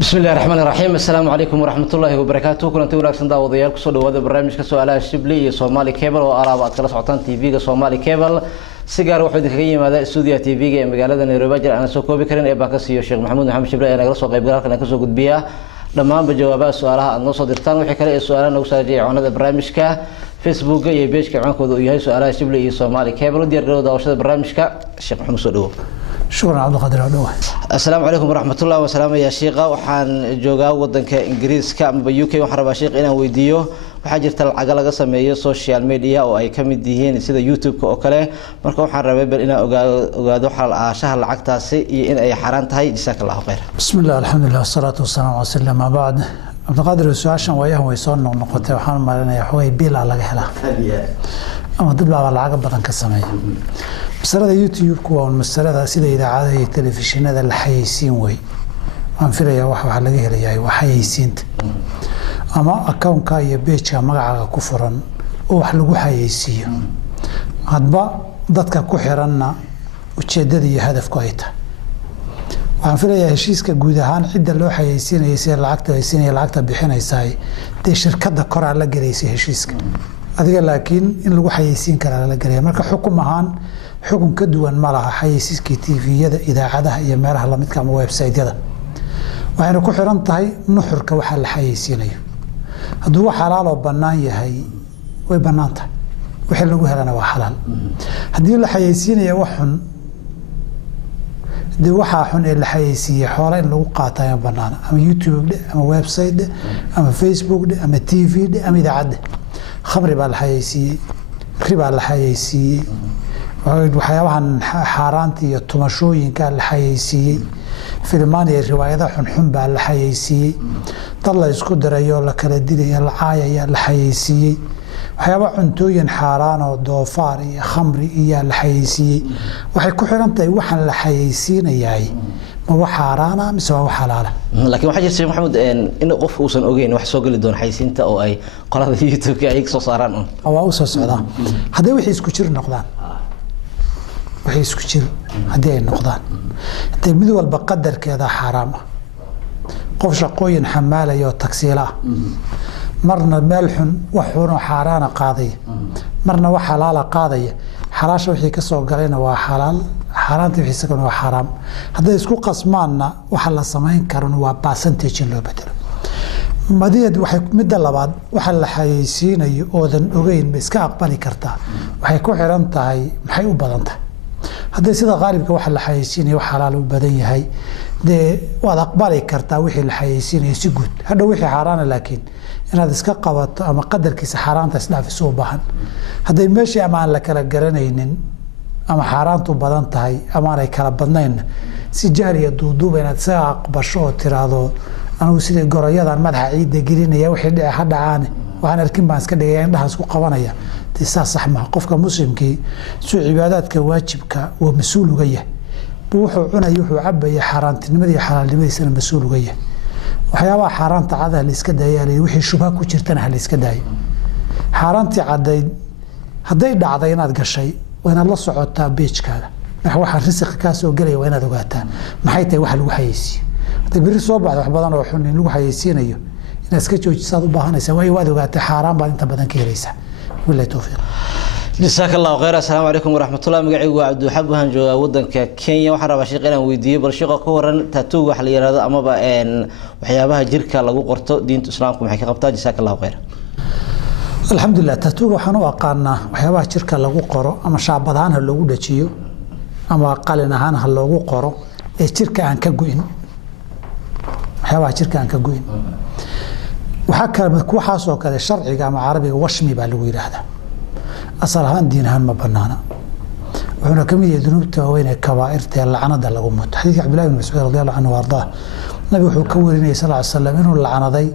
بسم الله الرحمن الرحيم السلام عليكم ورحمة الله وبركاته كلنا تقول لك صندوق وضيال كسر وهذا برنامج كسؤال شبلي صومالي كيبل وآراء كلا سعطان تي في صومالي كيبل سيجار واحد كريم هذا استوديو تي في مقالة نيروبي أنا سوكو بكرين إباكسي الشيخ محمود محمد شبلي أنا قصو قيب قالك أنا كسو قد بيا لما بجوابات سؤالها النص درتان وحكي لي السؤال نوصل جي عن هذا برنامج فيسبوك يبيش كعنكو يهي سؤال شبلي صومالي كيبل ودير قالوا داوشة برنامج الشيخ محمود سودو شكرا عبد القادر عدوه. السلام عليكم ورحمة الله وسلام يا شيخة وحان جوجا ودنك إنجليز كام بيوكي وحرب شيخ إنا ويديو وحاجرت العجلة قسمية سوشيال ميديا أو أي كم ديهين سيدا يوتيوب كأكله مركو وحان ربيبر إنا أجادو حال شهر العقتاسي إن أي حرانت هاي جزاك الله خير. بسم الله الحمد لله والصلاة والسلام على رسول الله ما بعد. عبد القادر السؤال وياه ويصون نقطة وحان مالنا يحوي بيل على جهله. أما ضد على العقب بدن كسمية. مسألة يوتيوب كوا مسألة سيدة إذا عاد التلفزيون هذا الحيسين وي ما في ريا واحد على جهة ريا وحيسين أما أكون كاي بيتش مقعد كفرا أو حلو حيسية عدبا ضدك كحرنا وتشددي هدف كويته وعن في ريا هشيس كجودهان عدة لو حيسين يصير العقد يصير العقد بحين يساي دي شركة ذكر على جريسي هشيس هذا لكن إن لو حيسين كلا على جريه مركب حكم هان حكم كدوان مالها حيسيس كي تي في يدا إذا عادها هي مالها لمد كام ويب سايت يدا وعين كحران تهي نحر كوحل حيسيني هدو حلال وبنان يهي وبنانته وحل لجوه لنا وحلال هدي اللي حيسيني وحن دي وحا حن اللي حيسي حوالين لو قاطع بنان أما يوتيوب ده أما ويب سايت ده أما فيسبوك ده أما تي في ده أما إذا عاد خمر بالحيسي ربا الحيسي waxyaabahan xaaraanta iyo tumashooyinka la xayeysiiyey filmaan iyo riwaayadaha xunxun baa la xayeysiiyey dad la isku dirayo la kala dilayo la caayaya la xayeysiiyey waxyaaba cuntooyin xaaraan oo doofaar iyo khamri iyo la xayeysiiyey waxay ku xiran tahay waxaan la xayeysiinayay ma wax xaaraan ah mise wax xalaal ah laakiin waxa jirta maxamed in qof uusan ogeyn wax soo gali doon xayeysiinta oo ay qolada YouTube ka ay soo saaraan waa u soo socdaa haday wixii isku jir noqdaan waxay isku jir hadii ay noqdaan hadii mid walba qadarkeeda xaraam ah qof shaqooyin xamaalayo taksiila marna meel xun wax xun oo xaraan qaaday marna wax xalaal qaaday xalaasha wixii ka soo galayna waa xalaal xaraanta wixii isaga waa xaraam hadii isku qasmaanna waxa la sameyn karo waa percentage loo bedelo madiyad waxay mid labaad waxa la xayeysiinayo oodan ogeyn ma iska aqbali kartaa waxay ku xiran tahay maxay u badan tahay هذا سيدا غالبك واحد الحيسين وحلال وبدن يهي ده وهذا أقبالي كرتا وحي الحيسين يسجد هذا وحي حرام لكن إن هذا سكا قوات أما قدر كيس حرام تسلع في صوبهن هذا يمشي أما لك الجرنين أما حرام تبدن تهي أما رأيك بدنين سجاري الدودو بين تساق بشو ترادو أنا وسيد الجرايات عن مدح عيد جرين يا وحي حد عاني وأنا ركين بس كده عندها سوق قوانية تساس صح قفك مسلم كي سو عباداتك واجبك ومسؤول وجيه بوحو عنا يوحو عبا حرام تنمدي حلال لمدي سنة مسؤول وجيه وحياة حرام تعذها اللي اسكدايا لي وحي شباك وشرتنها اللي اسكدايا حرام تعدي هدي دعضينات قشي وين الله صعودتها بيتش كذا نحو واحد رزق كاسو قلي وين ذوقاتها ما حيتي واحد وحيسي تبري صوب بعد وحبضان وحنين لو حيسين ايو الناس كتشو صادوا بهانه سواي وذوقاتها حرام بعد انت بدن كيريسه ولا توفيق جزاك الله خير السلام عليكم ورحمة الله مقعي عبد الحب هنجوا ودنك كينيا وحرب شيقنا ويديو برشيقة كورن تاتو وحلي هذا أما بأن وحيابها جركة لغو قرطو دين إسلامكم حكي قبطا جزاك الله خير الحمد لله تاتو وحنو أقارنا وحيابها جركة لغو قرو أما شعبضان هلغو داتيو أما قالنا هان هلغو قرو جركة عن كقوين وحيابها جركة عن كقوين وحكى مذكو حاسو كذا الشرعي قام عربي وشمي بالوير هذا أصلها دينها ما بنانا وهنا كمية ذنوبته وين كبائر اللعنة ده لقومت حديث عبد الله بن مسعود رضي الله عنه وارضاه النبي وحو كورني صلى الله عليه وسلم إنه اللعنة ذي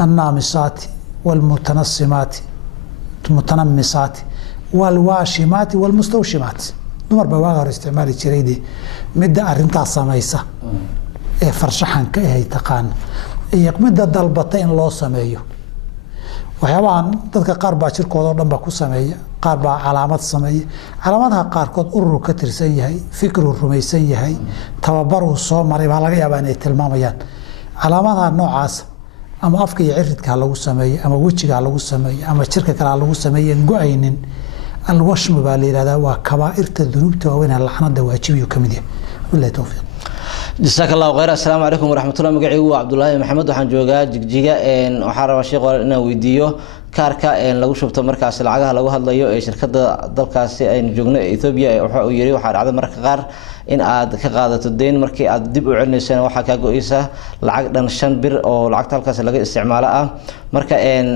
النامصات والمتنصمات المتنمصات والواشمات والمستوشمات نمر بواغر استعمال الشريدي مدة أرنتا سميسة فرشحن كأي تقان يقمد الضلبتين الله سميه waxyaabahan dadka qaar baa jirkooda oo dhan ba ku sameeya qaar baa calaamad sameeya calaamadaha qaarkood urur ka tirsan yahay fikru rumaysan yahay tababar uu soo maray baa laga yaabaa inay tilmaamayaan calaamadaha noocaas ama afka iyo ciridka lagu sameeyo ama wejiga lagu sameeyo ama jirka kale lagu sameeyo go'aynin alwashmu baa la yiraahdaa waa kabaa'irta dunuubta waaweyn ee lacnada waajibiyo kamid yahay wallahi tawfiiq جزاك الله خير السلام عليكم ورحمة الله مقعيو عبد الله محمد وحن جوجا جيجا وحارة الشيخ إنه ويديو كاركا لو شفت مركز العجها لو هذا شركة ضلكاس إن جوجنا إثيوبيا ويري وحار عدد مركز غار إن عاد كقاعدة الدين مركي عاد دب وعلن سنة وحكا جويسة العقد الشنبر أو العقد الكاس اللي استعمالها مركا إن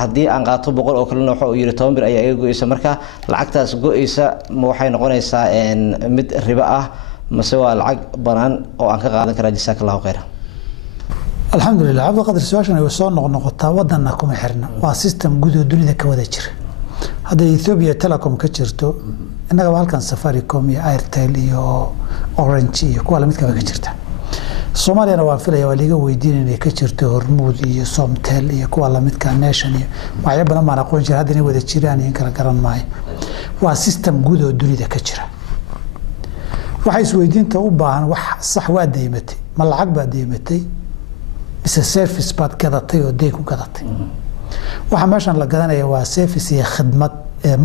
haddii aan qaato boqol oo kale waxa uu yiri 10 bir ayaa iga go'aysa marka lacagtaas go'aysa ma waxay noqonaysaa mid riba ah mase waa lacag banaan oo aan ka qaadan kara jazakallahu khayran alxamdulillah abda qadar su'aashan ay soo noqnoqotaa wadanna kuma xirna waa system guud oo dunida ka wada jira hadda Ethiopia Telecom ka jirto inaga halkan Safaricom iyo Airtel iyo Orange iyo kuwa la midka ka jirta Soomaaliya waa filaya waa liga weydiin inay ka jirto Hormuud iyo Somtel iyo kuwa la midka Nation iyo waxay badan ma aqoon jira hadda inay wada jiraan in kala garan maayo waa system guud oo dunida ka jira waxay isweydiinta u baahan wax sax waa deematay ma lacag baa deematay mise service baad gadatay oo deyn ku gadatay waxa meeshan la gadanayo waa service iyo khidmad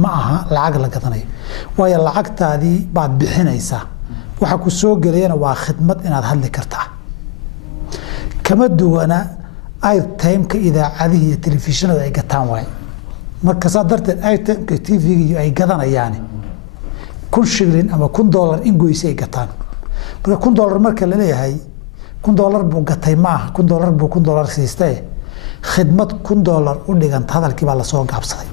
ma aha lacag la gadanayo waayo lacagtaadii baad bixinaysaa waxa ku soo galayna waa khidmad inaad hadli kartaa kama duwana airtime-ka idaacadaha iyo telefishinada ay gataan waay marka saa darteed airtime-ka TV-ga ay gadanayaan $1 ama $1 in goysay gataan marka $1 marka la leeyahay $1 buu gatay maaha $1 buu $1 siistay khidmad $1 u dhiganta hadalkii baa la soo gaabsaday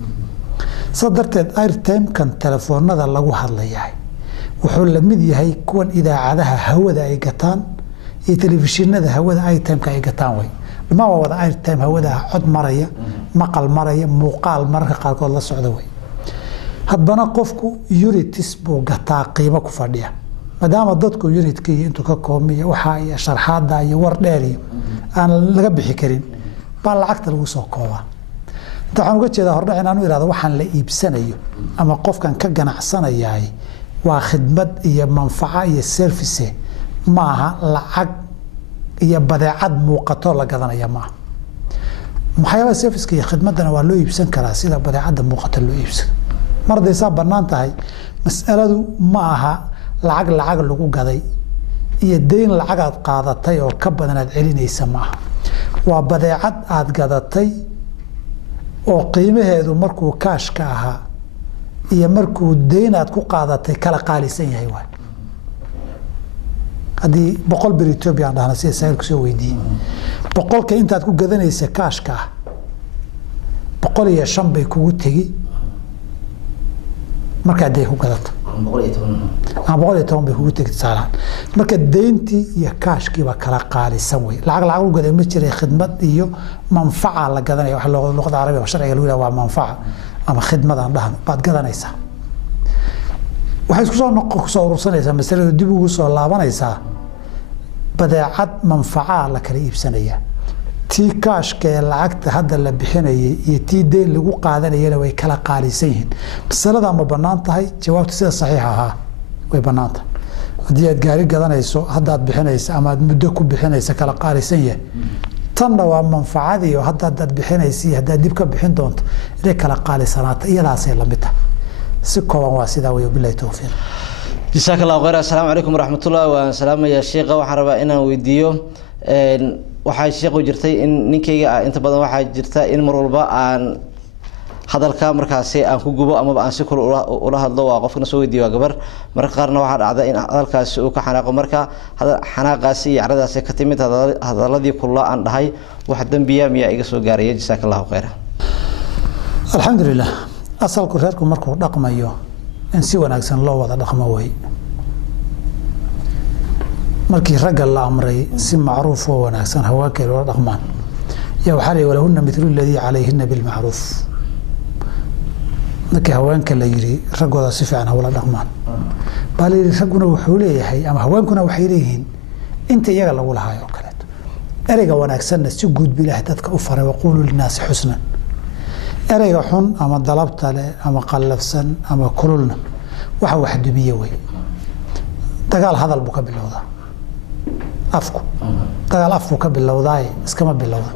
sadarteed airtime kan telefoonada lagu hadlayahay wuxuu la mid yahay kuwan idaacadaha hawada ay gataan iyo telefishinada hawada airtime-ka ay gataan way ma wada airtime hawada cod maraya maqal maraya muuqaal marka qaarkood la socda way hadbana qofku unities buu gataa qiimo ku fadhiya maadaama dadku unitka intuu ka koomiyo waxa ay sharxaada iyo war dheer aan laga bixi karin baa lacagta lagu soo koobaa waxaan uga jeedaa hordhac inaan u iraado waxaan la iibsanayo ama qofkan ka ganacsanayahay waa khidmad iyo manfaca iyo service maaha lacag iyo badeecad muuqato la gadanaya maaha maxayaba service iyo khidmadana waa loo iibsan karaa sida badeecada muuqato loo iibsan mardaysa banaan tahay mas'aladu ma aha lacag lagu gaday iyo deyn lacag aad qaadatay oo ka badan aad celinaysa maaha waa badeecad aad gadatay oo qiimaheedu markuu kaash ka ahaa iyo markuu deyn aad ku qaadatay kala qaalisan yahay waay hadii 100 bir Ethiopia dhahna si sayr ku soo weydiin 100ka intaad ku gadanaysa kaashka 105 bay kugu tagi marka ay ku gadato 110 bay kugu tagi saaran marka deyntii iyo kaashkii ba kala qaalisan way lacag u gaday ma jiray khidmad iyo manfaca la gadanayo wax luqada Carabiga oo sharciga lagu yiraahdo waa manfaca ama khidmad aan dhahno baad gadanaysaa waxay isku soo urursanaysaa masalada dib ugu soo laabanaysaa badeecad manfaca la kala iibsanaya tii kaashka ee lacagta hadda la bixinayay iyo tii deyn lagu qaadanayay way kala qaalisan yihiin masalada ma banaan tahay jawaabtu sida saxiixa ah way banaan tahay hadii aad gaari gadanayso hadda aad bixinayso ama aad muddo ku bixinayso kala qaalisan yahay tanna waa manfacadii oo hadda aad bixinayso hadda dib ka bixin doonto inay kala qaalisanaata iyadaasay la mid tahay si kooban waa sida way billahi tawfiiq جزاك الله خير السلام عليكم ورحمة الله وسلام يا شيخ وحرب إنا ويديو waxay sheekhu jirtay in ninkayga inta badan waxa jirta in mar walba aan hadalka markaasi aan ku gubo ama aan si kul ula hadlo waa qofkana soo weydiiyo gabar marka qaarna waxa dhacda in hadalkaasi uu ka xanaaqo marka xanaaqaasi iyo caradaasi ka timid hadaladii kulaa aan dhahay wax dambiya miya iga soo gaarayay jazakallahu khayran alxamdulillah asalku reerku markuu dhaqmayo in si wanaagsan loo wada dhaqmo way markii ragga la amray si macruuf oo wanaagsan haweenka loo dhaqmaan ya waxa la walahunna mithlu alladhi alayhinna bil ma'ruf markii haweenka la yiri ragooda si fiican hawla dhaqmaan bali raguna wuxuu leeyahay ama haweenkuna waxay leeyihiin inta iyaga lagu lahayo kale ereyga wanaagsan si guud bilaah dadka u faray waqulu linaas husnan ereyga xun ama dalabta leh ama qallafsan ama kululna waxa wax dubiye way dagaal hadal buu ka bilowdaa afku dagaal afku ka bilowdaay iskama bilowda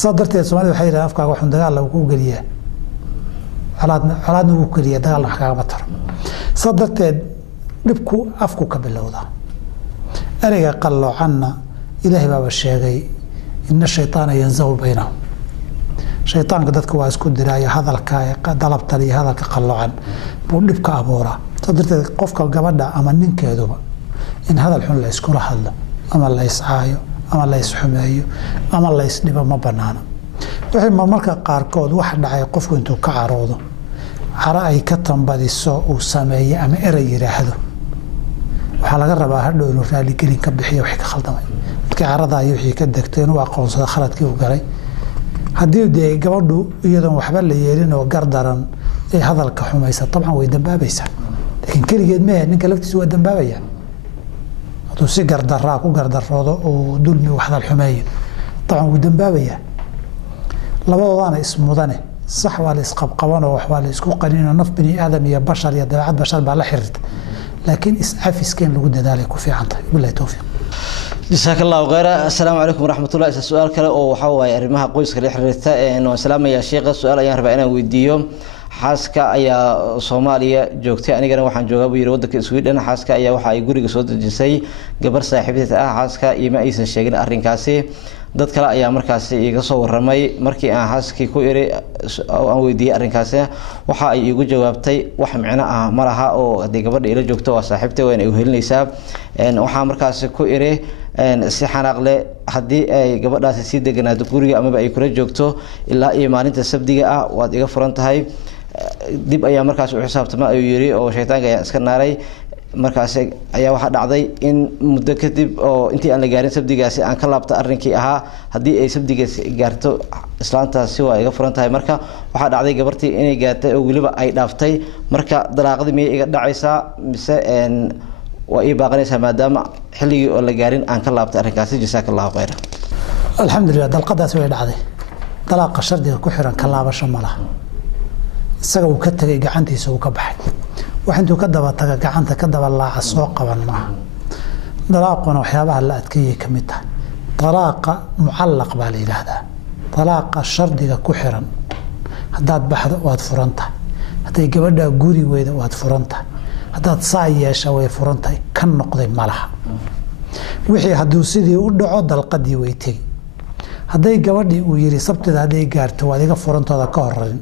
saa darteed Soomaalidu waxay yiraahdaan afkaaga waxun dagaal lagu geliyaa colaadna uu kaliya dagaal wax kaga taro saa darteed dhibku afku ka bilowda ereyga qaloocanna ilaahay baa sheegay inna shaytaana yanzahu baynahum shaytaanka dadka waa isku diraya hadalka dalabta iyo hadalka qaloocan buu dhibka abuuraa saa darteed qofka gabadha ama ninkeeduba in hadal xun la isku hadlo ama la iscaayo ama la isxumeeyo ama la isdhibo ma banaana wixii marmarka qaarkood wax dhacay qofku intuu ka caroodo cara ay ka tambadiso uu sameeyo ama eray yiraahdo waxa laga rabaa hadhow inuu raali gelin ka bixiyo wixii ka khaldamay markii carada ay wixii ka degtay inuu aqoonsado khaladkii uu galay haddii dee gabadhu iyadoon waxba la yeelin oo gardaran ay hadalka xumaysa طبعا way dambaabaysaa laakiin kaligeed ma ninka laftiisa waa dambaabaya hadduu si gardaraa ku gardaroodo oo dulmi wax hadal xumeeyo طبعا wuu dambaabaya labadoodana ismudane صح waa la isqabqaban oo wax waa la isku qaniino naf bini aadam iyo bashar iyo dabeecad bashar baa la xiriirta laakiin is-cafiskeen lagu dadaalay ku fiican tahay billahi tawfiiq جزاك الله خيرا السلام عليكم ورحمة الله سؤال كلا أو حواي أرمها قوس كلا حريتا إنه سلام يا شيخ السؤال أيام ربعنا ويديو حاسكا أيا صوماليا جوكتي أنا جانا وحن جواب يرودك سويدن حاسكا أيا وحا يقولي صوت الجنسي قبل صاحبتي حاسكا يما إيسن شيغن أرين كاسي dad kale ayaa markaas iga soo waramay markii aan haaskii ku iri aan weydiiyay arrinkaas waxa ay igu jawaabtay wax micno ah malaha oo hadii gabadha ila joogto waa saaxiibtay waa inay u helinaysaa waxa markaas ku iri si xanaaq leh hadii ay gabadhaasi si deganaato guriga ama ay kula joogto ilaa iyo maalinta sabdiga ah waad iga furan tahay dib ayaa markaas u xisaabtama ayuu yiri oo shaytaanka ayaa iska naaray markaas ayaa waxa dhacday in muddo kadib oo intii aan la gaarin sabdigaasi aan ka laabta arrinkii ahaa hadii ay sabdigaasi gaarto islaantaasi waa iga furan tahay marka waxa dhacday gabartii inay gaartay oo waliba ay dhaaftay marka dalaaqadii miyay iga dhacaysaa mise waa ii baaqanaysaa maadaama xilligii oo la gaarin aan ka laabtay arrinkaasi jazakallahu khayran alxamdulillah dalqadaas way dhacday dalaaqa shardiga ku xiran ka laabasho malaha isaga uu ka tagay gacantiisa uu ka baxay waxintuu ka daba taga gacanta ka daba laaca soo qaban maaha dalaaquna waxyaabaha la adkeeyay ka mid tahay dalaaqa mucallaq baa la yidhaahdaa dalaaqa shardiga ku xiran haddaad baxdo waad furan tahay hadday gabadhaa guri weyda waad furan tahay haddaad saa yeesha way furan tahay ka noqday malaha wixii hadduu sidii u dhaco dalqadii way tegi hadday gabadhii uu yidhi sabtida hadday gaarto waad iga furantooda ka horarin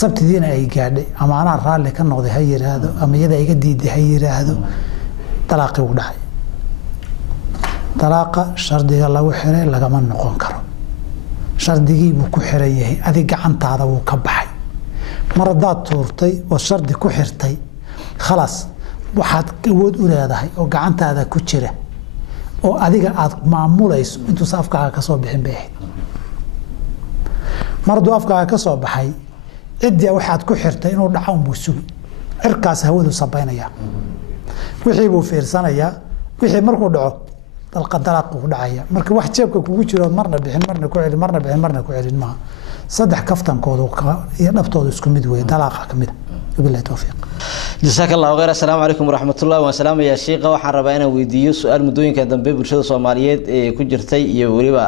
sabtidiina ay gaadhay ama anaa raalli ka noqday ha yiraahdo ama iyada iga diiday ha yiraahdo talaaqi uu dhacay talaaqa shardiga lagu xiray lagama noqon karo shardigii buu ku xiran yahay adiga gacantaada wuu ka baxay mar hadaad tuurtay oo shardi ku xirtay khalaas waxaad awood u leedahay oo gacantaada ku jira oo adiga aad maamulayso intuu afkaaga ka soo bixin bay ahayd mar hadduu afkaaga ka soo baxay cidii waxaad ku xirtay inuu dhacan buu sugi cirkaas hawadu sabaynaya wixii buu fiirsanayaa wixii markuu dhaco dalqadalaaq uu dhacaya marka wax jeebka kugu jiro marna bixin marna ku celin marna bixin marna ku celin ma saddex kaftankoodu iyo dhabtoodu isku mid weey dalaaqa kamid billahi tawfiiq جزاك الله خير السلام عليكم ورحمة الله والسلام يا شيخ waxaan rabaa inaan weydiiyo su'aal mudooyinka dambe bulshada Soomaaliyeed ee ku jirtay iyo waliba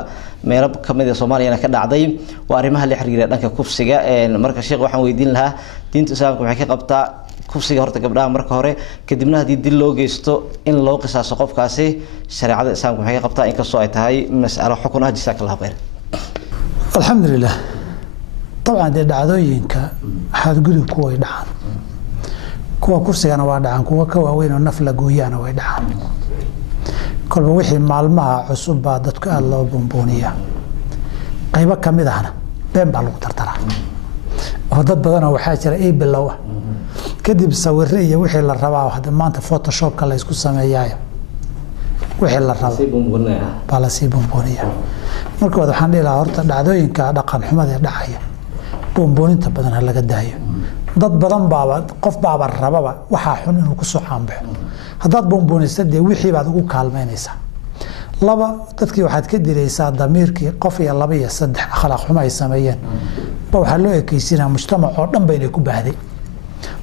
meelo kamid ah Soomaaliya ka dhacday waa arimaha la xiriira dhanka kufsiga marka sheekh waxaan weydiin lahaa diinta islaamka waxay ka qabtaa kufsiga horta gabdhaha marka hore kadibna hadii dil loo geysto in loo qisaaso qofkaasi shariicada islaamka waxay ka qabtaa in kastoo ay tahay mas'alo xukun ah جزاك الله خير alxamdulillah طبعا dhacdooyinka xad gudub ku way dhacaan kuwa kursigana waa dhacaan kuwa ka waaweyn oo naf la gooyana way dhacaan kolba wixii maalmaha cusub baa dadku aad loo bumbuuniya qaybo kamid ahna been baa lagu tartaraa oo dad badan oo waxaa jira ay bilow kadib sawirre iyo wixii la rabaa hadda maanta photoshopka la isku sameeyayo wixii la rabo baa la sii bumbuuniya marka waxaan dhihi lahaa horta dhacdooyinka dhaqan xumada ee dhacaya bumbuuninta badan laga daayo dad badan baaba qof baaba rababa waxa xun inuu ku soo caanbaxo hadaad bumbuunisade wixii baad ugu kaalmeynaysaa laba dadkii waxaad ka diraysaa damiirkii qof iyo laba iyo saddex akhlaaq xumo ay sameeyeen ba waxaa loo ekaysiinaa mujtamac oo dhan bayna ku baahday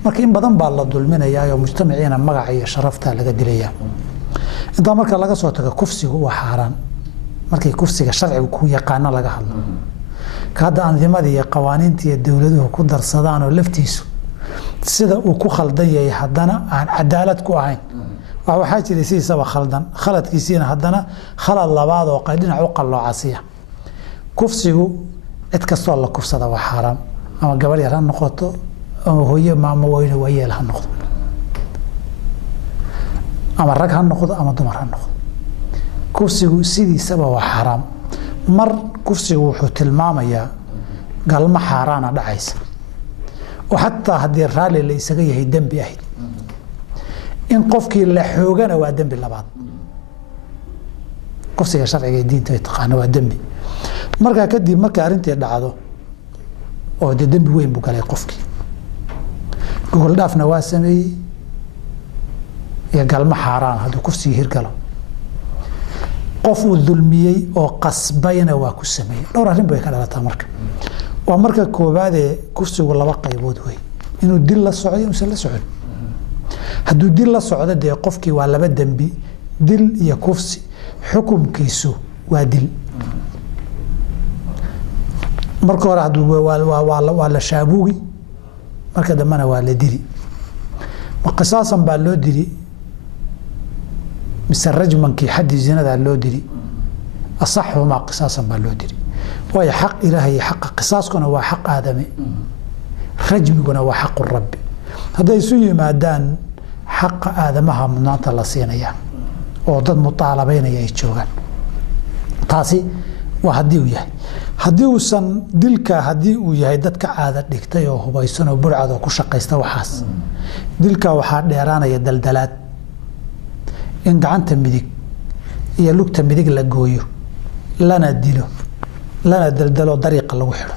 marka in badan baa la dulminayaa oo mujtamaciina magaca iyo sharafta laga dilayaa intaa marka laga soo tago kufsigu waa xaaraan markii kufsiga sharcigu ku yaqaano laga hadlo ka hadda andimadii iyo qawaaniintii iyo dowladuhu ku darsadaan oo laftiisu sida uu ku khaldan yahay haddana aan cadaalad ku ahayn waxaa jiray sidiisaba khaldan khaladkiisiina haddana khalad labaad oo dhinac u qalloocasiya kufsigu cid kastoo la kufsada waa xaaraam ama gabar yar ha noqoto ama hooye maamo weyne waayeel ha noqdo ama rag ha noqdo ama dumar ha noqdo kufsigu sidiisaba waa xaaraam mar kufsigu wuxuu tilmaamayaa galmo xaaraana dhacaysa oo xataa haddii raalli la isaga yahay dembi ahayd in qofkii la xoogana waa dembi labaad kufsiga sharciga ee diinta ay taqaana waa dembi markaa kadib markay arrintii dhacdo oo dee dembi weyn buu galay qofkii gogol dhaafna waa sameeyey iyo galmo xaaraan hadduu kufsigii hirgalo qof uu dulmiyey oo qasbayna waa ku sameeyey dhowr arrin bay ka dhalataa marka waa marka koowaadee kufsigu laba qaybood wey inuu dil la socdo inuusan la socon hadduu dil la socdo dee qofkii waa laba dembi dil iyo kufsi xukumkiisu waa dil marka hore waa la shaabuugi marka dambena waa la dili ma qisaasan baa loo dili mise rajmankii xaddii zinadaa loo dili asaxumaa qisaasan baa loo dili waayo xaq ilaahay xaqa qisaaskuna waa xaq aadame rajmiguna waa xaqu rabbi hadday isu yimaadaan xaqa aadamaha mudnaanta la siinaya oo dad mutaalabeynaya ay joogaan taasi waa haddii uu yahay haddii uusan dilka haddii uu yahay dadka caada dhigtay oo hubaysan oo burcad oo ku shaqaysta waxaas dilka waxaa dheeraanaya daldalaad in gacanta midig iyo lugta midig la gooyo lana dilo lana daldalo dariiqa lagu xidho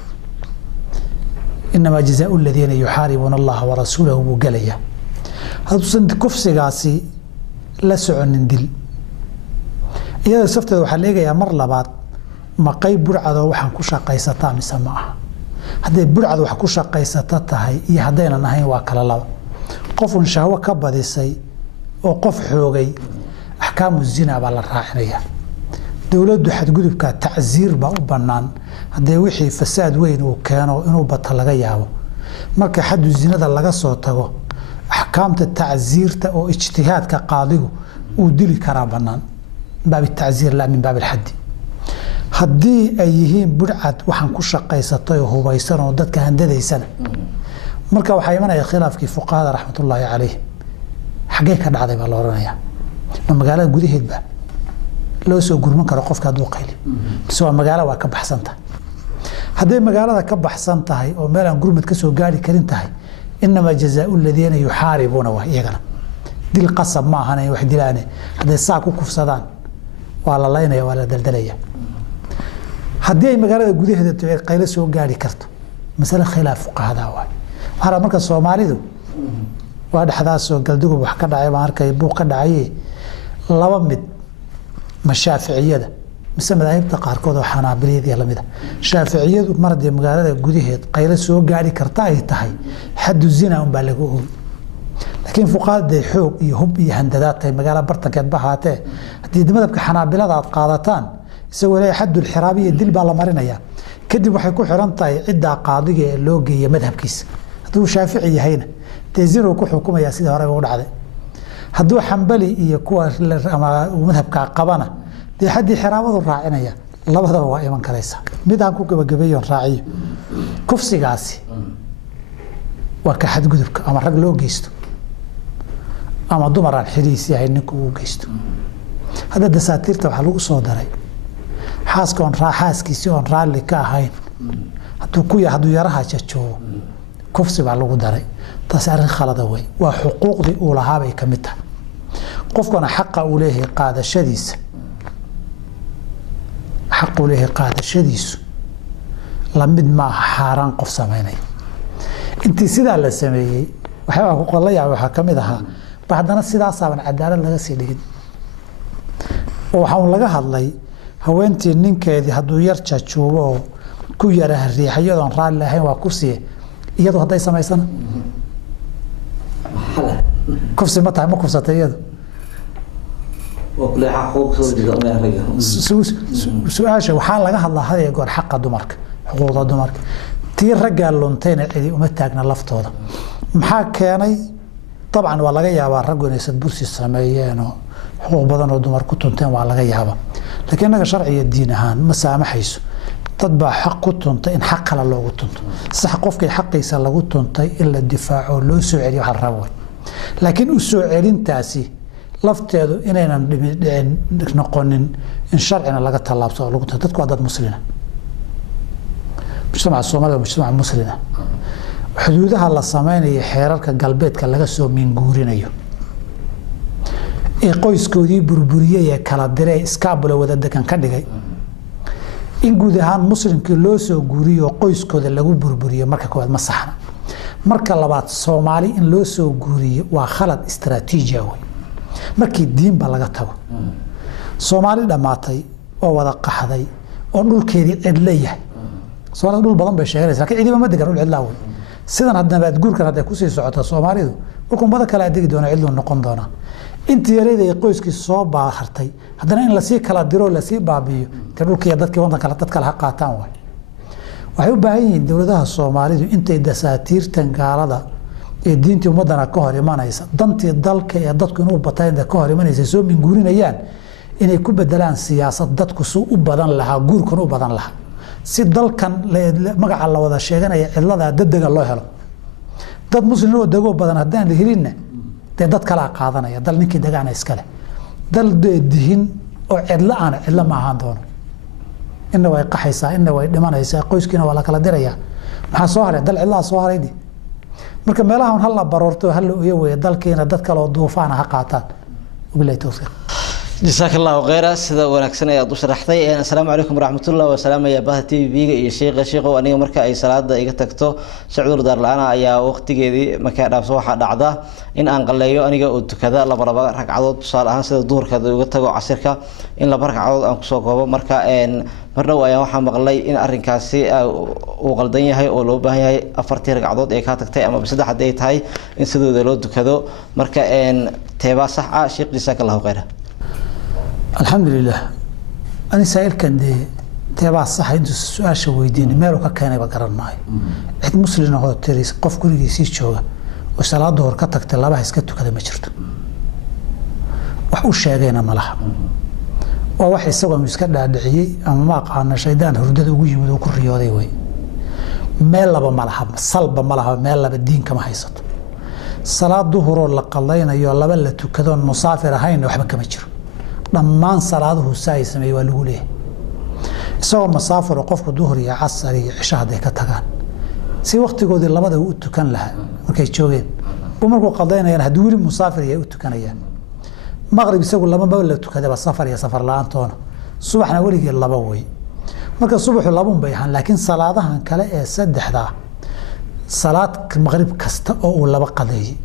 inamaa jazaau aladiina yuxaaribuuna allaha warasuulahu buu gelayaa hadduusan kufsigaasi la soconin dil iyada safteeda waxaa la eegayaa mar labaad ma qayb burcadoo waxaan ku shaqaysataa mise ma aha hadday burcad wax ku shaqaysata tahay iyo haddaynan ahayn waa kala laba qofun shahwo ka badisay oo qof xoogay axkaamu zina baa la raacinaya dowladdu xadgudubka tacsiir baa u bannaan haddee wixii fasaad weyn uu keeno inuu bata laga yaabo marka xaddu zinada laga soo tago axkaamta tacsiirta oo ijtihaadka qaadigu uu dili karaa bannaan min baabi tacsiir laa min baabi alxaddi haddii ay yihiin burcad waxaan ku shaqaysatay oo hubaysan oo dadka handadaysana marka waxaa imanaya khilaafkii fuqahada raxmatullaahi calayhim xaggee ka dhacday baa la odhanayaa ma magaalada gudaheedba loo soo gurman karo qofka hadduu qayli mise waa magaalo waa ka baxsan tahay hadday magaalada ka baxsan tahay oo meel aan gurmad ka soo gaari karin tahay inamaa jazaau aladiina yuxaaribuuna waa iyagana dil qasab ma ahan wax dilaane hadday saa ku kufsadaan waa la laynaya waa la daldalaya haddii ay magaalada gudaheeda qaylo soo gaari karto masale khilaaf fuqahada waay waxaa marka soomaalidu waa dhexdaasoo galdugub wax ka dhacay baan arkay buuq ka dhacaye laba mid ma shaaficiyada mise madaahibta qaarkood oo xanaabiliyada lamid ah shaaficiyadu mar haddii magaalada gudaheed qaylo soo gaari karta ay tahay xaddu zina unbaa laga oogi laakiin fuqahada xoog iyo hub iyo handadaad tahay magaala bartankeed bahaatee haddii madhabka xanaabilada aad qaadataan isagoo leeyahay xaddul xiraabiya dil baa la marinayaa kadib waxay ku xiran tahay ciddaa qaadiga ee loo geeya madhabkiisa hadduu shaafici yahayna dee zinuu ku xukumayaa sidii horeba u dhacday hadduu xambali iyo kuwa ama madhabkaa qabana dee xaddii xiraabadu raacinaya labadaba waa iman karaysa mid aan ku gabagabeeyon raaciyo kufsigaasi waa ka xadgudubka ama rag loo geysto ama dumar aan xiriis yahay ninku uu geysto hadda dasaatiirta waxaa lagu soo daray xaaskiisii oon raalli ka ahayn hadduu yaraha jajoobo kufsi baa lagu daray taas arrin khalada wey waa xuquuqdii uu lahaabay ka mid tahay qofkana xaqa uu leeyahay qaadashadiisu lamid ma aha xaaraan qof samaynaya intii sidaa la sameeyey waxyaabaa ku qolla yaab waxaa ka mid ahaa ba haddana sidaasaaban cadaalad laga sii dhigin oo waxaa laga hadlay haweentii ninkeedii hadduu yar jajuubo oo ku yaraha riixa iyadoon raalli ahayn waa kufsiye iyadu hadday samaysana kufsi ma tahay ma kufsatay iyadu وكل حقوق زوجها سؤال waxaa laga hadlaa hadii goor xaq dumarka xuquuqda dumarka tii ragga luntayna cidi uma taagna laftooda maxaa keenay طبعا waa laga yaabaa raggu inay sadbursi sameeyeen oo xuquuq badan oo dumar ku tunteen waa laga yaabaa laakiin naga sharciga diin ahaan ma saamaxayso dad baa xaq ku tuntay in xaq kale loogu tunto sax qofkii xaqiisa lagu tuntay in la difaaco loo soo celiyo waxa rabo laakiin u soo celintaasi lafteedu inaynan dhicin noqonin in sharcina laga talaabso lagu tunto dadku waa dad muslimiin mujtamaca Soomaaliya mujtamaca muslimiin xuduudaha la sameeyo xeerarka galbeedka laga soo minguurinayo ee qoyskoodii burburiyay ee kala diray iskaabula wada degan ka dhigay in guud ahaan muslimkii loo soo guuriyo qoyskooda lagu burburiyo marka koowaad ma saxna marka labaad Soomaali in loo soo guuriyo waa khalad istiraatiiji ah markii diinba laga tago Soomaali dhamaatay oo wada qaxday oo dhulkeedii cid leeyahay Soomaali dhul badan bay sheegaysaa laakiin ciidama ma degan dhul cid laaw sidan hadda baad guurkan hadda ku sii socota Soomaalidu xukuumadda kala adeegi doona cid loo noqon doona intii yareeday qoyskii soo baahartay haddana in la sii kala diro la sii baabiyo ka dhulkii dadkii wadanka kala dad kala qaataan waxay u baahan yihiin dawladaha Soomaalidu intay dasaatiirtan gaalada ee diinta ummadana ka hor imanaysa dantii dalka ee dadku inuu bataan ka hor imanaysa soo minguurinayaan inay ku bedelaan siyaasad dadku soo u badan lahaa guurkan u badan lahaa si dalkan magaca la wada sheeganaya cilada daddaga loo helo dad muslim oo dago badan hadaan la helina dad kala qaadanaya dal ninkii dagaana iskale dal dihin oo cidla aan cidla ma ahaan doono inna way qaxaysaa inna way dhimanaysaa qoyskiina waa la kala diraya maxaa soo haray dal cidla soo haraydi marka meelahan hal la baroorto hal oo way dalkeena dad kale oo duufaan ha qaataan wabillahi tawfiiq جزاك الله خيرا سيده wanaagsan ay aad u sharaxday assalaamu alaykum warahmatullahi wabarakatuh baah TV ga iyo sheekho aniga marka ay salaada iga tagto socod dar la'aan ayaa waqtigeedii marka dhaafso waxa dhacda in aan qaleeyo aniga oo tukada laba ragcadood tusaale ahaan sida duhurka uga tago casirka in laba ragcadood aan ku soo koobo marka marna ayaa waxa maqlay in arrinkaasi uu qaldan yahay oo loo baahan yahay afartii ragcadood ee ka tagtay ama saddex haday tahay in sidooda loo tukado marka teeba sax ah sheekh jazaak Allah khayra الحمد لله أنا سائل كان دي تبع صح يدرس السؤال شو يديني ماله كان يبقى قرار معي عند مسلم هو تريس قف كل يسير شوغا وصلاة ظهر كتك تلابه يسكتوا كذا ما شرته وحوش شاقينا ملحق وواحد سوى مسكت دعي أما ما قعنا شيدان هردد وجي مدوك الرياضي وي ما لبا ملحق صلب ملحق ما لبا الدين كما حيصت صلاة ظهر ولا قلينا يلا بلا تكذون مسافر هين وحبا كما جرو dhammaan salaaduhu saay sameeyay waa lagu leeyahay isagoo masaafir qofku duhur iyo casar iyo cisha haday ka tagaan si waqtigoodii labada u tukan lahaa markay joogeen markuu qadaynayaan hadii wili musaafir ay u tukanayaan maghrib isagu lama la tukada safar iyo safar la'aantoona subaxna waligii laba way marka subaxu laba bay ahaan laakiin salaadahan kale ee saddexda salaad maghrib kasta oo uu laba qadeeyay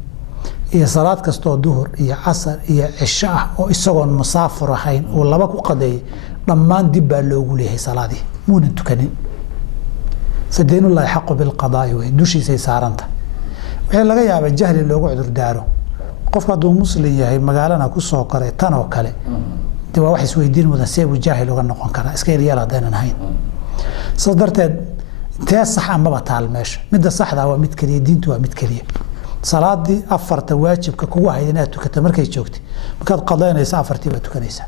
iyo salaad kasto duhur iyo casar iyo cisha oo isagoon musaafir ahayn oo laba ku qadeey dhammaan dib baa loogu leeyahay salaadii muunan tukanin sadeenu la xaq bil qadaa way dushiisay saaranta wixii laga yaabay jahli loogu cudur daaro qofka duu muslim yahay magaalana ku soo koray tan oo kale dib wax isweydiin mudan seebu jaahil uga noqon kara iska yar hadaan ahayn sadarteed taa sax ama taal meesha midda saxda waa mid kaliya diintu waa mid kaliya salaadii afarta waajibka kugu hayd inaad tukato markay joogtay markaad qadaynaysa afartii baad tukanaysaa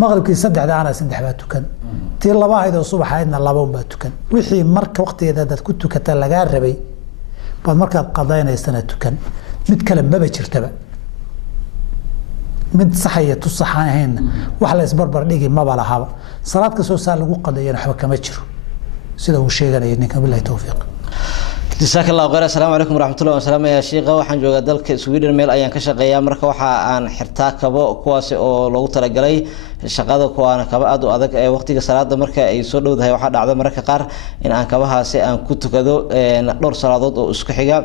maqribkii saddexda ana saddex baad tukan tii laba ahayd oo subaxaydna laba baad tukan wixii marka waqtigeeda dad ku tukata laga rabay baad markaad qadaynaysa tukan mid kale maba jirtaba mid saxaya tu saxayn wax la isbarbar dhigi ma balahaba salaad ka soo saar lagu qadayna waxba kama jiro sida uu sheegay ninka billahi tawfiiq جزاك الله خير السلام عليكم ورحمة الله وبركاته يا شيخ waxaan joogaa dalka Sweden meel ayaan ka shaqeeyaa marka waxa aan xirtaa kabo kuwaas oo loogu talagalay shaqada kuwaana kaba aad u adag ee waqtiga salaada marka ay soo dhowdahay waxa dhacda marka qaar in aan kabahaasi aan ku tukado dhowr salaadood oo isku xiga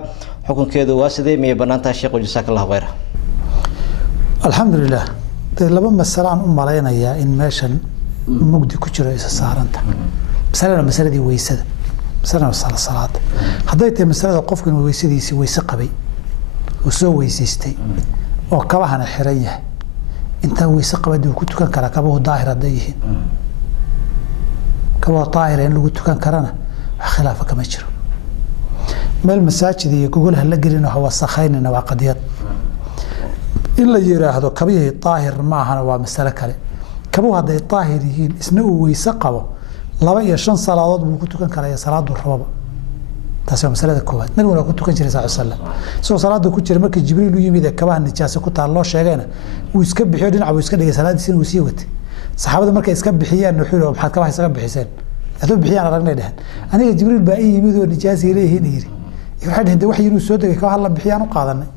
xukunkeedu waa sidee miyay banaantahay sheekh jazaak Allah khayr alxamdulillah laba masalaan u maleynaya in meeshan mugdi ku jiro isa saaranta masaladii weysada مثلا صلاة هديت مسألة قف كن ويسدي سوي سقبي وسوي سيستي وكبهنا حرية inta weyse qabadi uu ku tukan karaa kabahu daahir hadday yihiin kabahu daahir in lagu tukan karana wax khilaafa kama jiro meel masaajid iyo gogolaha la gelin oo wasakhaynina waa qadiyad in la yiraahdo kabihii daahir ma ahana waa mas'ale kale kabuhu hadday daahir yihiin isna uu weyse qabo 2 iyo 5 salaadood buu ku tukan karaa salaadu rababa taas waa masalada koowaad nabiguna ku tukan jiray sallallahu alayhi wasallam soo salaadu ku jiray markii jibriil u yimid kabaha nijaasa ku taal loo sheegayna uu iska bixiyo dhinac uu iska dhigay salaadiisina uu sii watay saxaabada markay iska bixiyaan wuxuu maxaad kabaha iska bixiseen adoo bixiyaan aragnay dhahan aniga jibriil baa ii yimid oo nijaasa ileeyahay yiri waxay dhahay wax inuu soo degay kabaha la bixiyaan u qaadanay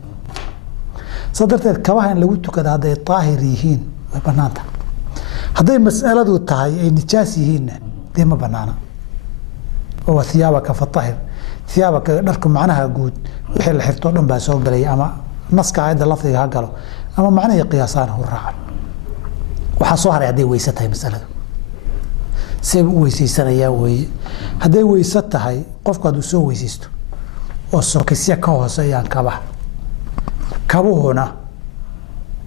sadarteed kabaha in lagu tukado hadday daahir yihiin way banaanta hadday mas'aladu tahay ay nijaas yihiin dee ma banaana oo thiyaabaka fatahir thiyaabaka dharka macnaha guud wixii la xirto dhan baa soo galay ama naska ayda lafdiga ha galo ama macnaha qiyaasaan u raacan waxa soo haray hadday weysa tahay mas'aladu say weysaysanaya way hadday weysa tahay qofku haduu soo weysaysto oo sokisya ka hooseeyaan kabuhuna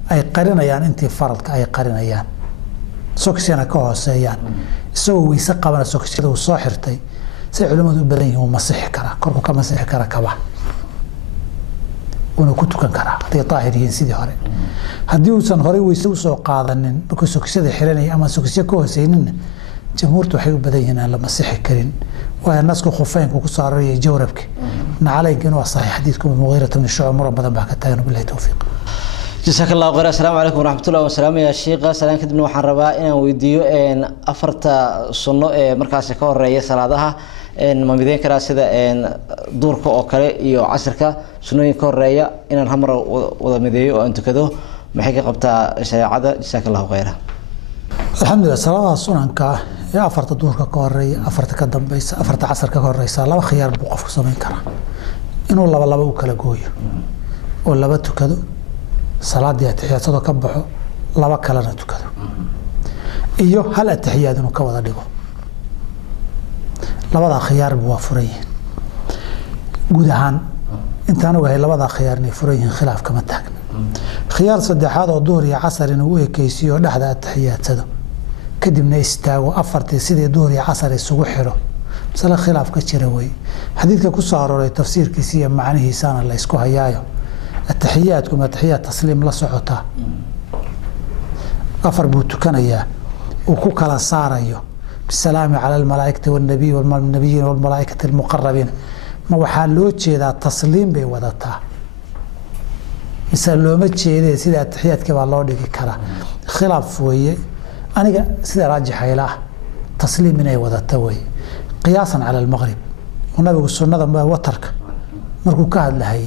ay qarinayaan intii faradka ay qarinayaan sokisyana ka hooseeyaan isagoo weyse qabana sokisyada uu soo xirtay si culimadu u badan yihiin masixi kara korku ka masixi kara kabaha una ku tukan kara hadday daahir yihiin sidii hore haddii uusan horey weyse u soo qaadanin markuu sokisyada xiranaya ama sokisya ka hooseynin jamhuurtu waxay u badan yihiin aan la masixi karin waa nasku khufeynku ku saarayay jawrabki nacalaynka inuu saxiix xadiidku Mughira ibn Shu'ba mar badan baa ka taagan billahi tawfiiq جزاك الله خير السلام عليكم ورحمة الله وسلام يا شيخ سلام كدبنا وحن ربا إن ويديو إن أفرت صنو مركز كور رئيس صلاة إن ما بدين كرا سيدا إن دور كأو كره يو عصر كا صنو كور رئيس إن الحمر وذا مديو وأنتو كده محيك قبتا شيعة جزاك الله خير الحمد لله صلاة صنع كا يا أفرت دور كور رئيس أفرت كدم بيس أفرت عصر كور رئيس لا خيار بوقف صمين كرا إنه الله وكلا جوي ولا بتكدو salaadii atixiyaadsado ka baxo laba kalena tukado iyo hal atixiyaad inuu ka wada dhigo labada khiyaar waa furan guud ahaan intaan ogahay labada khiyaar inay furan yihiin khilaaf kama taagna khiyaar saddexaad oo duhur iyo casar inuu u ekeysiyo dhexda atixiyaadsado kadibna istaago afartii sidii duhur iyo casar isugu xiro masala khilaaf ka jira way xadiidka ku soo arooray tafsiirkiisa iyo macnihiisana la isku hayaayo التحياتكم التحيات تسليم لا سعوتا أفر بوتكنيا وكوكلا صاريو بالسلام على الملائكة والنبي والنبيين والملائكة المقربين ما وحالوتشي ذا تسليم بودتا مثلا لو متشي ذا سيدا التحيات كما الله ديكي كلا خلاف وي أنا سيدا راجح إله تسليم من أي ودتا وي قياسا على المغرب والنبي والسنة ما وترك مركو كهد لهي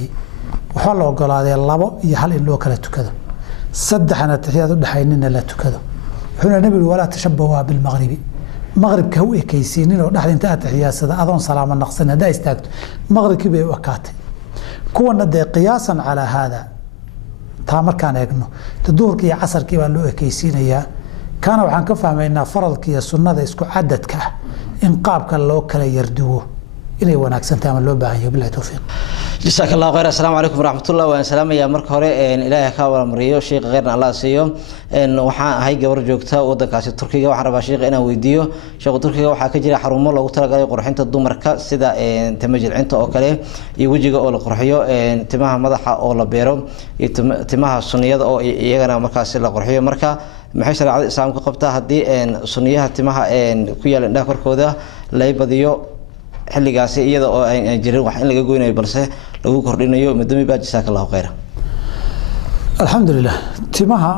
waxaa la ogolaaday 2 iyo 1 in loo kala tukado saddexna taxiyad u dhaxaynina la tukado wuxuu nabiga wala tashabbaha bil maghribi maghribka uu ekaysiinin oo dhaxdinta taxiyasada adoon salaamo naqsan hada istaagto maghribkii bay wakaatay kuwana de qiyaasan ala hada taa markaan eegno duhurkii iyo casarkii baa loo ekaysiinaya kana waxaan ka fahmaynaa faradkii iyo sunnada isku cadadka in qaabka loo kala yarduwo inay wanaagsan tahay ama loo baahan yahay billahi tawfiiq جزاك الله خير السلام عليكم ورحمة الله وسلام يا مرك هوري إن إلهي كاولا مريو شيخ غيرنا الله سيو إن وحا هاي جبر جوجتا ودكاسي تركيا وحا ربا شيخ إنا ويديو شيخ تركيا وحا كجري حرمو لو تلقى قرحينتا الدمركا سيدا إن تمجل عنتا أو كليه يوجيغا أو لقرحيو إن تماها مدحا أو لبيرو تماها السنية أو يغانا مركاسي لقرحيو مركا maxay sharaacada islaamka qabtaa hadii een sunniyaha timaha een ku yaal indhaha korkooda la badiyo xilligaasi iyada oo ay jirin wax in laga goynayo balse lagu kordhinayo madami baa jazaaka Allah khayr alxamdulillah timaha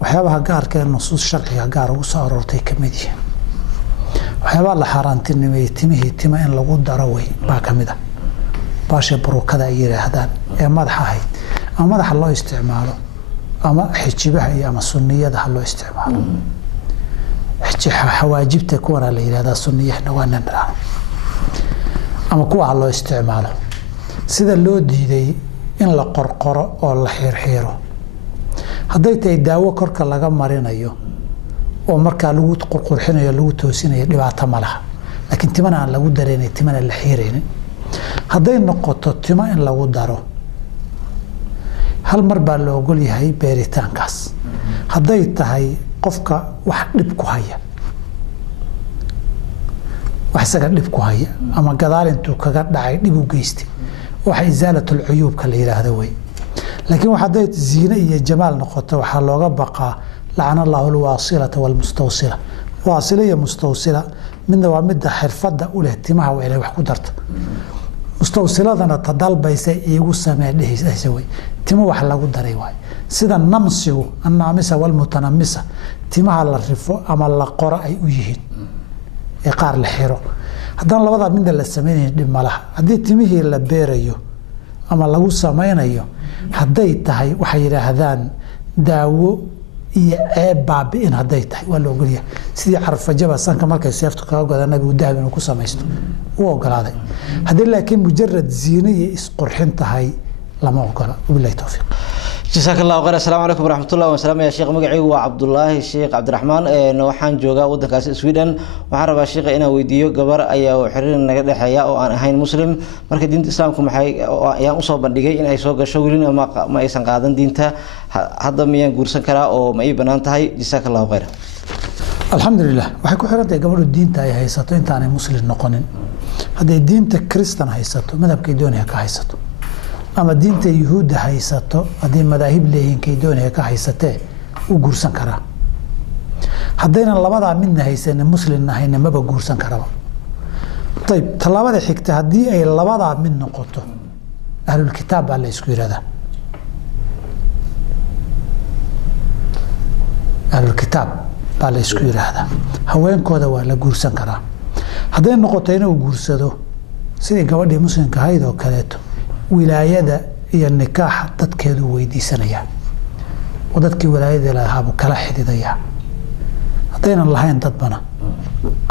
waxyaabaha gaarka ah nusuus sharciga gaar u soo aroortay kamid yihiin waxyaabaha la xaaraantinimay tima in lagu daro way baa kamid ah baasha barokada ay yiraahdaan ee madaxa ahayd ama madaxa loo isticmaalo ama xijibaha iyo ama sunniyada loo isticmaalo xawaajibta kuwana la yiraahdaa sunniyahna waa nandaan ama kuwa loo isticmaalo sida loo diiday in la qorqoro oo la xirxiro haday tay daawo korka laga marinayo oo marka lagu qurqurxinayo lagu toosinayo dhibaato ma laha laakiin timana aan lagu dareenay timana la xiireen haday noqoto tima in lagu daro hal mar baa loo ogol yahay beeritaankaas hadday tahay qofka wax dhib ku haya wax isaga dhib ku haya ama gadaal intuu kaga dhacay dhib u geystay waxa isaalatul cuyuubka la yiraahdo way laakiin waxa day ziina iyo jamaal noqoto waxa looga baqaa la'ana Allahu al-wasilata wal-mustawsila wasila iyo mustawsila midna waa mid xirfada u leh timaha waa inay wax ku darto mustawsiladana tadalbaysa iigu sameeyay way timo wax lagu daray way sida namsigu annamisa wal-mutanamisa timaha la rifo ama la qoro ay u yihiin ee qaar la xiro haddana labada mid la sameeyay dhib malaha hadii timihii la beerayo ama lagu sameeynayo hadday tahay waxa yiraahdaan daawo iyo baabi'in hadday tahay waa loo galiya sidii carfajaba sanka markay seeftu kaga goda nabigu dahab inuu ku sameeysto uu ogolaaday hadii laakiin mujarrad ziina iyo isqurxin tahay lama ogola billahi tawfiiq جزاك الله خير السلام عليكم ورحمة الله وسلام يا شيخ مقعي وعبد الله الشيخ عبد الرحمن نوحان جوجا ودكاس سويدن وحرب الشيخ إنا ويديو قبر أيا وحرر نقد حياة أو أنا هين مسلم مركز دين الإسلامكم حي يا أصاب بندقي إن أي سوق شغلين ما يسان قادن دينته هذا ميان قرصن كرا أو ما يبنان تهاي جزاك الله خير الحمد لله waxay ku xiran tahay gabadhu diinta ay haysato intaan ay muslim noqonin haday diinta kristan haysato madhabkay doonaya ka haysato ama diinta yuhuudda haysato hadii madaahib leeyihiin kay doonaya ka haysatee u guursan karaa haddayna labadaa midna haysan muslimna hayna maba guursan karaba طيب talaabada xigta hadii ay labadaa mid noqoto ahlul kitaab baa la isku yiraahdaa ahlul kitaab baa la isku yiraahdaa haweenkooda waa la guursan karaa hadday noqoto inuu guursado sidii gabadhii muslimka ahayd oo kaleeto wilaayada iyo nikaaxa dadkeedu weydiisanaya oo dadkii wilaayada lahaa kala xididaya hadaynan lahayn dad bana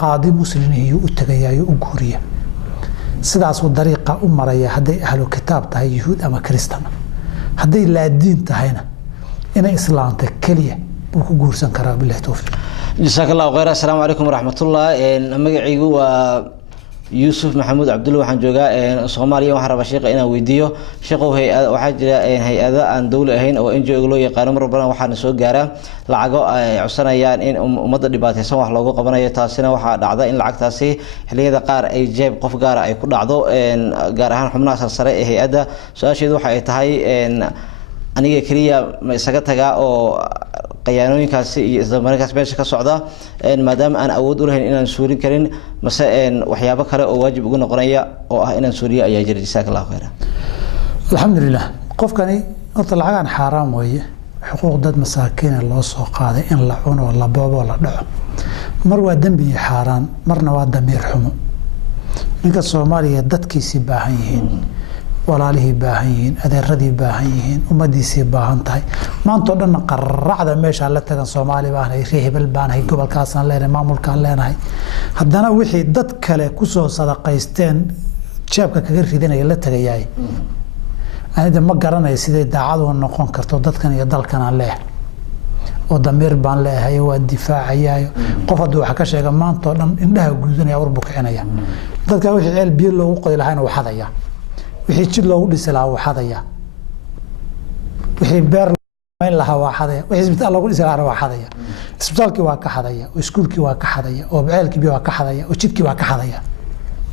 qaadi muslimiin u tagayaayo u guuriya sidaas uu dariiqa u maraya haday ahlu kitaab tahay yuhuud ama kristan haday la diin tahayna inay islaamta kaliya uu ku guursan karaa billahi tawfiiq جزاك الله خير السلام عليكم ورحمة الله مقعي يوسف محمود عبد الله وحن جوجا الصومالية وحرب الشيخ إنا ويديو شيخه وحاجة هيئة عن دولة هين أو إنجو يقولوا يقارن ربنا وحن سوق جارا لعجوا عصنا يان إن مدة دبات سوا حلقوا قبنا يتاسنا وحد أعضاء إن العقد تاسي اللي هذا قار أي جيب قف جارا أي كل أعضاء إن جارهان حمنا سرسرة هيئة سؤال شيء حي تهاي إن أنا كريا سقطها أو قيانوني كاسي زمان كاس بيش كصعدة إن مادام أنا أود له إن سوري كرين مثلا وحيابك هلا واجب يقولون قرية أو إن سوريا يجري جزاك الله خيرا. الحمد لله قف كاني أطلع عن حرام وهي حقوق ضد مساكين الله سوق هذا إن لعون ولا بابا ولا دع مروى دنبي حرام مرنا وادم يرحمه نك الصومالية ضد كيسي باهين walaalihii baahan yihiin adeeradii baahan yihiin ummadiisii baahan tahay maanta oo dhan qarracda meesha la tagan Soomaali baahan ay reehbal baahan ay gobolkaasaan leenahay maamulkaan leenahay haddana wixii dad kale ku soo sadaqaysteen jeebka kaga ridanaya la tagayay anida ma garanayo sidee daacad u noqon karto dadkan iyo dalkan aan leeyahay oo damiir baan leeyahay waa difaacayayo qof hadduu wax ka sheega maanta oo dhan indhaha guudanaya urbu kicinaya dadka wixii ceel biyo loogu qoday lahayn oo xadaya wixii jid loogu dhisay lahaa waa xadaya wixii beer meel lahaa waa xadaya wixii isbitaal loogu dhisay lahaa waa xadaya isbitaalkii waa ka xadaya oo iskuulkii waa ka xadaya oo ceelkii waa ka xadaya oo jidkii waa ka xadaya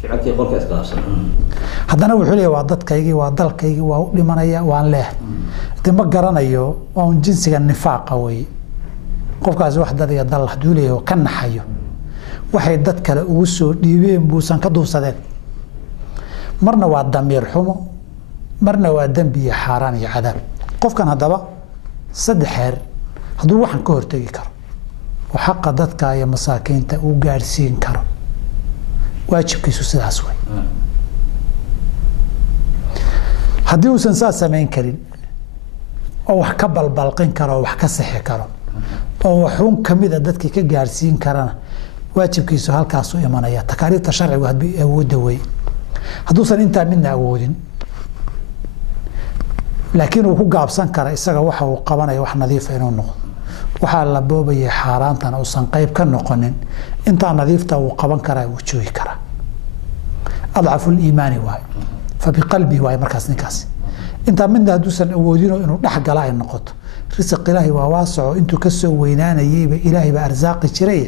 ficilkii qolka iskalaabsan haddana wuxuu leeyahay waa dadkaygii waa dalkaygii waa u dhimanaya waan leeyahay hadii ma garanayo waa un jinsiga nifaaqa weeye qofkaasi wax dad iyo dal hadduu leeyahay oo ka naxayo waxay dad kale ugu soo dhiibeen buusan ka duubsadeen marna waa damiir xumo marna waa dambi iyo xaaraan iyo cadaab qofkan hadaba saddex heer hadduu waxan ka hortagi karo oo xaqa dadka iyo masaakiinta uu gaarsiin karo waajibkiisu sidaas way haddii uusan saa samayn karin oo wax ka balbalqin karo oo wax ka sixi karo oo waxuun kamida dadkii ka gaarsiin karana waajibkiisu halkaas u imanaya takaariifta sharcigu hadii awoodda way hadduusan intaa midna awoodin laakiin uu ku gaabsan kara isaga waxa uu qabanayo wax nadiif inuu noqdo waxa la boobay xaaraantana uusan qayb ka noqonin inta nadiifta uu qaban kara uu joogi kara adcafu al-iimaan waay fa biqalbi waay markaas ninkaas inta midna hadduusan awoodin inuu dhax gala ay noqoto risiq ilaahay waa waasaco intuu ka soo weynaanayayba ilaahay baa arsaaqi jiray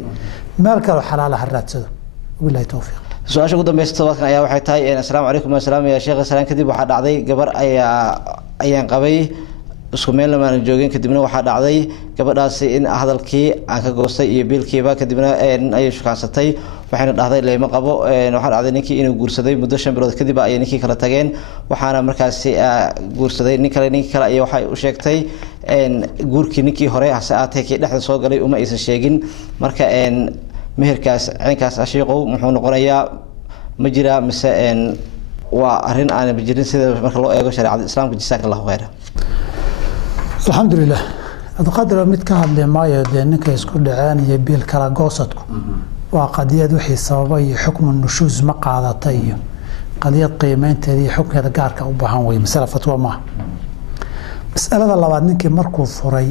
meel kale xalaal ha raadsado wabillahi tawfiiq su-aasha ugu dambeysa todobaadkan ayaa waxay tahay assalaamu calaykum asalaam ya sheekh salaan kadib waxaa dhacday gabar ayaan qabay isku meel lamaana joogeen kadibna waxaa dhacday gabadhaasi in hadalkii aan ka goostay iyo biilkiiba kadibna ayay shukaansatay waxayna dhahday leema qabo waxaa dhacday ninkii inuu guursaday muddo 5 bilood kadib ayay ninkii kala tageen waxaana markaasi guursaday ninkii kale ayaa waxay u sheegtay guurkii ninkii hore hase aatay kii dhexda soo galay uma aysan sheegin marka meherkaas ceenkaas ashiiqow muxuu noqonayaa ma jira mise waa arrin aan jirin sida marka loo eego shariicada islaamka jazakallahu khayran alxamdulilah adqadra mid ka hadlay maayo dee ninka isku dhaceen iyo biil kala goosadku waa qadiyad wixii sababay iyo xukmu nushuus ma qaadatay iyo qadiyad qiimeynteeda iyo xukmeeda gaarka u baahan wey masala fatwa maaha masalada labaad ninkii markuu furay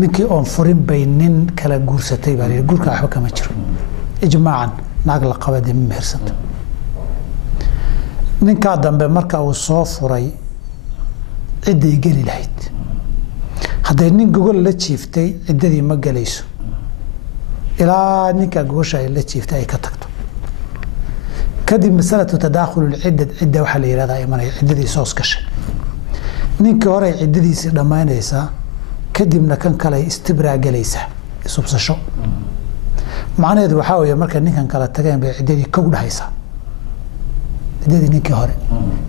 ninkii oon furin bay nin kala guursatay baa layidhi guurka waxba kama jiro ijmaacan naag la qaba dee ma mehersanto ninkaa dambe marka uu soo furay cidday geli lahayd hadday nin gogol la jiiftay ciddadii ma gelayso ilaa ninkaa gogosha ay la jiiftay ay ka tagto kadib masalatu tadaakhul cidda waxaa la yihahdaa imanaya ciddadii soos gashay ninkii hore ay ciddadiisii dhammaynaysaa kadibna kan kale ay istibraa gelaysaa isubsasho macnaheedu waxaa weeye markay ninkan kala tageen bay ciddadii kow dhahaysaa ciddadii ninkii hore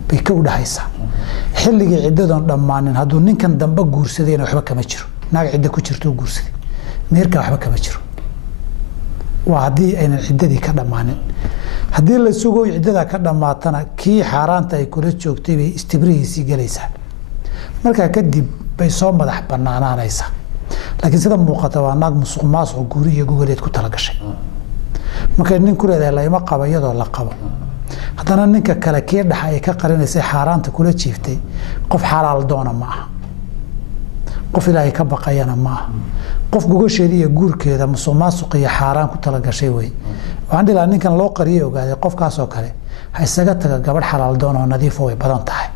bay kow dhahaysaa xilligii ciddadoon dhammaanin hadduu ninkan dambe guursadayna waxba kama jiro naag cidda ku jirto guursaday meherka waxba kama jiro waa haddii aynan ciddadii ka dhammaanin haddii la sugo ciddadaa ka dhammaatana kii xaaraanta ay kula joogtay bay istibrihiisii gelaysaa markaa kadib bay soo madax banaanaanaysaa laakiin sida muuqata waa naag musuq maasuq guuri iyo gogoleed ku talagashay markay nin ku leedahay layma qabo iyadoo la qabo haddana ninka kale kii dhaxa ay ka qarinaysay xaaraanta kula jiiftay qof xalaal doona ma aha qof ilaahay ka baqayana ma aha qof gogosheeda iyo guurkeeda musuq maasuq iyo xaaraan ku talagashay wey waxaan dhilahaa ninkan loo qariyay ogaaday qofkaasoo kale ha isaga taga gabadh xalaal doona oo nadiifo way badan tahay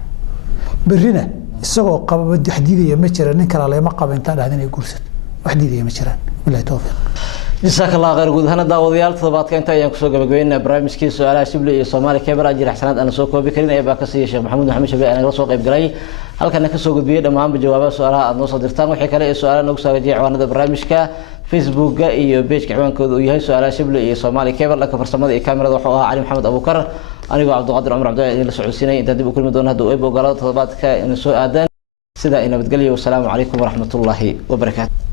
berrina isagoo qaba wax diidaya ma jira nin kale lama qabo inta dhahdin ay guursato wax diidaya ma jiraan billahi tawfiiq jazakallahu khayr guud ahaan daawadayaal todobaadka inta ayaan kusoo gabagabeynaa barnaamijkii su'aalaha shibli iyo Soomaali Cable ajir xasanaad aan soo koobi karin ee baa ka siiyay Sheekh Maxamuud Maxamed Shabeey aan la soo qayb galay halkan ka soo gudbiyay dhammaan jawaabaha su'aalaha aad noo soo dirtaan wixii kale ee su'aalaha nagu soo gajiye ciwaanada barnaamijka Facebook-ga iyo page-ka ciwaankooda uu yahay su'aalaha shibli iyo Soomaali Cable dhanka farsamada iyo kaamirada wuxuu ahaa Cali Maxamed Abuukar anigoo Cabduqaadir Umar Cabdi idin la socodsiinay inta dib u kulmi doona hadda oo ogolaado todobaadka in soo aadan sida in nabadgelyo wassalaamu calaykum waraxmatullaahi wabarakaatuh